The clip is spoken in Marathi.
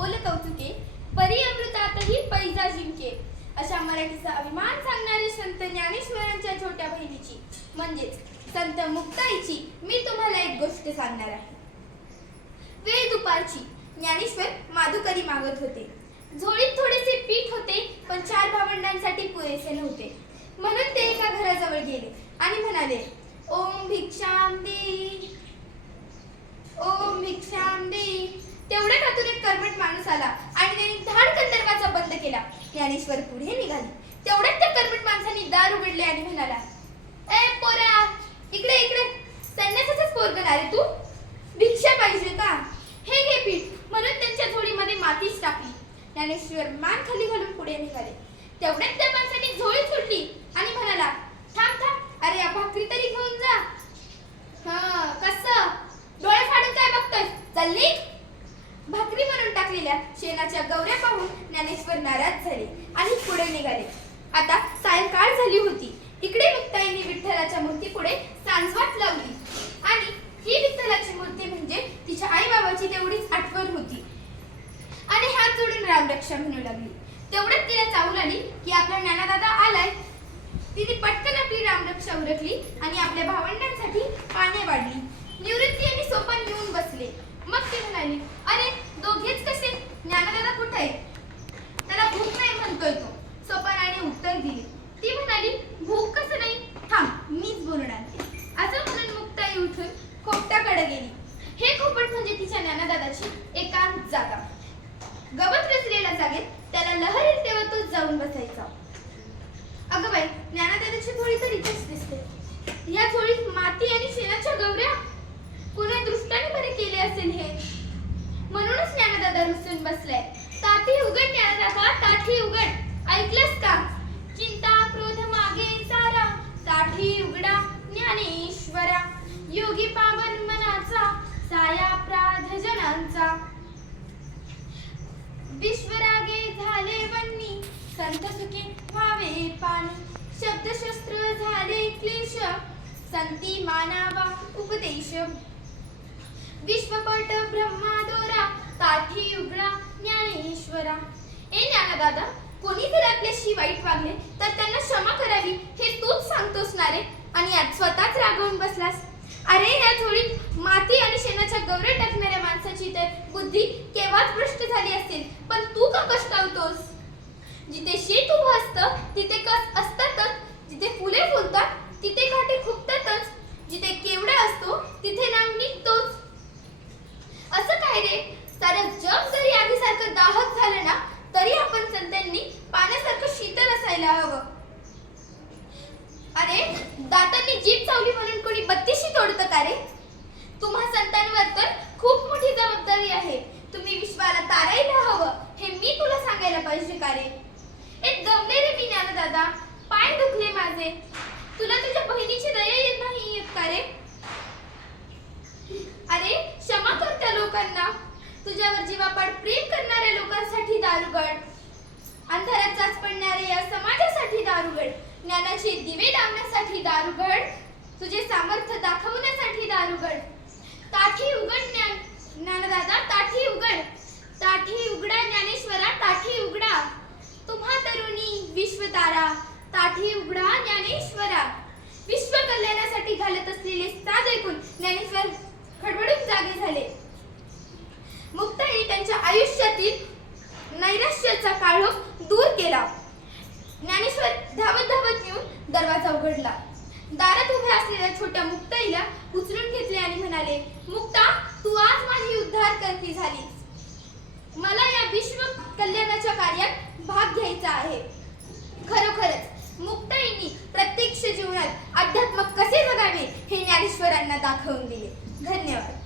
बोल कौतुके, परी अमृतातही पैजा जिंके. अशा मराठीचा अभिमान सांगणारी संत ज्ञानेश्वरांच्या छोट्या बहिणीची म्हणजेच संत मुक्ताईची मी तुम्हाला एक गोष्ट सांगणार आहे. वेळ दुपारची. ज्ञानेश्वर माधुकरी मागत होते. झोळीत थोडेसे पीठ होते, पण 4 भावंडांसाठी पुरेसे नव्हते. म्हणून ते एका घराजवळ गेले आणि म्हणाले, ओम भिक्षाम दे, ओम भिक्षाम दे. तेवढ्यात आतून एक कर्मठ माणूस आला आणि त्याने धाडकन दरवाजा बंद केला. ज्ञानेश्वर पुढे निघाले. तेवढ्यात त्या कर्मठ माणसाने दार उघडले आणि म्हणाला, ए पोरा, इकडे इकडे. संन्यासाचाच पोरगण रे तू? भिक्षा पाहिजे का? हे घे पीठ. म्हणून त्यांच्या झोळीमध्ये मातीच टाकली. ज्ञानेश्वर मान खाली घालून पुढे निघाले. तेवढ्यात त्या माणसाने झोळी सोडली आणि म्हणाला, थांब थांब, अरे या भाकरी तरी घेऊन जा. कसं? डोळे फाडून काय बघतोय? चालली. भाकरी म्हणून टाकलेल्या शेणाच्या गवऱ्या पाहून ज्ञानेश्वर नाराज झाले आणि पुढे निघाले. आता सायंकाळ झाली होती. इकडे मुक्ताईने विठ्ठलाच्या मूर्तीपुढे सांजवात लावली आणि ही विठ्ठलाची मूर्ती म्हणजे तिच्या आई बाबाची तेवढीच आठवण होती आणि हात जोडून रामरक्षा म्हणू लागली. तेवढ्यात तिला चावल आली की आपला ज्ञानदादा आलाय. तिने पटकन आपली रामरक्षा उरकली आणि आपल्या भावंडांसाठी पाने वाढली. निवृत्ती आणि सोपान येऊन बसले. मग ती म्हणाली, अरे दोघेच कसे? ज्ञानदादा कुठे आहे? त्याला भूक नाही म्हणतोय तो. सोपानाने उत्तर दिले. ती म्हणाली, भूक कसं नाही? थांब, मीच बोलून आणते. असं म्हणून मुक्ताई उठून खोपटाकडे गेली. हे खोपट म्हणजे तिच्या ज्ञानदादाची एकांत जागा. गवत रचलेल्या जागेत त्याला लहर येईल तेव्हा तो जाऊन बसायचा. अगं बाई, ज्ञानदादाची झोळी तर इथेच दिसते. या झोळीत माती आणि शेणाच्या गवऱ्या. कुणा दृष्टाने बरे केले असेल हे. म्हणूनच ज्ञानदादा रुसून बसलाय. ताठी उघड ज्ञानदादा, ताठी उघड. ऐकलंस का? चिंता क्रोध मागे सारा, ताठी उघडा ज्ञानेश्वरा. योगी पावन मनाचा, साया प्राध जनांचा. विश्वरागे झाले वन्नी, संत सुखी व्हावे पाणी. शब्दशस्त्र झाले क्लेश, संती मानावा उपदेश. विश्वपट ब्रह्मादोरा, ताठी उघडा ज्ञानेश्वरा. ए ज्ञानदादा, कोणी जर आपल्याशी वाईट वागले तर त्यांना क्षमा करावी हे तूच सांगतोस ना रे, आणि यात स्वतःच रागवून बसलास. अरे या झोळीत माती आणि शेणाच्या गवऱ्या टाकणाऱ्या माणसाची तर बुद्धी केव्हाच भ्रष्ट झाली असेल, पण तू का कष्टावतोस? जिथे शेत उभं असतं तिथे कस असतातच, जिथे फुले फुलतात तिथे काटे खुपतातच, जिथे केवडा असतो तिथे नांग निघतोच. असं काय रे? सारं जग जरी आगीसारखं दाहक झालं ना, तरी आपण संतांनी पाण्यासारखं शीतल असायला हवं. अरे दातांनी जीभ चावली म्हणून कोणी बत्तीशी तोडतं का रे? तुम्हा संतांवर तर खूप मोठी जबाबदारी आहे. तुम्ही विश्वाला तारायला हवं हे मी तुला सांगायला पाहिजे का रे? एक गमले रे मी ज्ञानदादा, पाय दुखले माझे. तुला तुझ्या बहिणीची दया येत नाही येत का रे? अरे क्षमा कर त्या लोकांना. तुझ्यावर जीवापाड प्रेम करणाऱ्या लोकांसाठी दारुगड, अंधारात चाच पडणाऱ्या या समाजासाठी दारुगड, ज्ञानाचे दिवे लावण्यासाठी दारुगड, तुझे सामर्थ्य दाखवण्यासाठी दारुगड. ताठी उघड ज्ञानदादा, ताठी उघड. ताठी उघडा ज्ञानेश्वरा, ताठी उघडा. तुम्हा तरुणी विश्वतारा, ताठी उघडा ज्ञानेश्वरा. विश्व कल्याणासाठी घालत असलेले साज ऐकून ज्ञानेश्वर खडबडून जागे झाले. मुक्ताईने त्यांच्या आयुष्यातील नैराश्याचा काळोख दूर केला. ज्ञानेश्वर धावत धावत येऊन दरवाजा उघडला. दारात उभ्या असलेल्या छोट्या मुक्ताईला उचलून घेतले आणि म्हणाले, मुक्ता, तू आज माझी उद्धार करती झालीस. मला या विश्व कल्याणाच्या कार्यात भाग घ्यायचा आहे. खरोखरच मुक्ताईंनी प्रत्यक्ष जीवनात अध्यात्म कसे जगावे हे ज्ञानेश्वरांना दाखवून दिले. धन्यवाद.